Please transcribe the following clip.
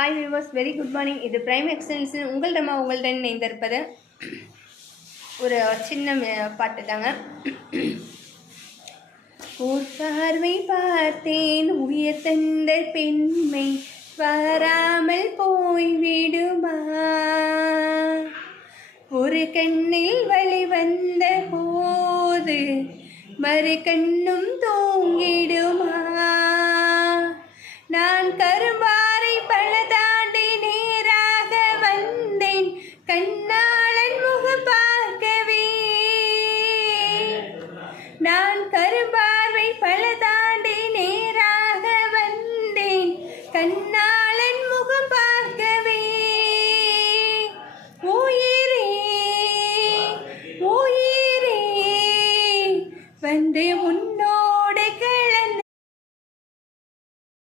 Hi viewers, very good morning. இது prime excellence. உங்கள்கிட்ட இணைந்திருப்பது ஒரு சின்ன பாட்டு தாங்க. ஓர் பார்வை பார்த்தேன் உயிர் தந்த பெண்மை வராமல் போய்விடுமா, ஒரு கண்ணில் வழி வந்த போது மறு கண்ணும் தூங்கிடுமா,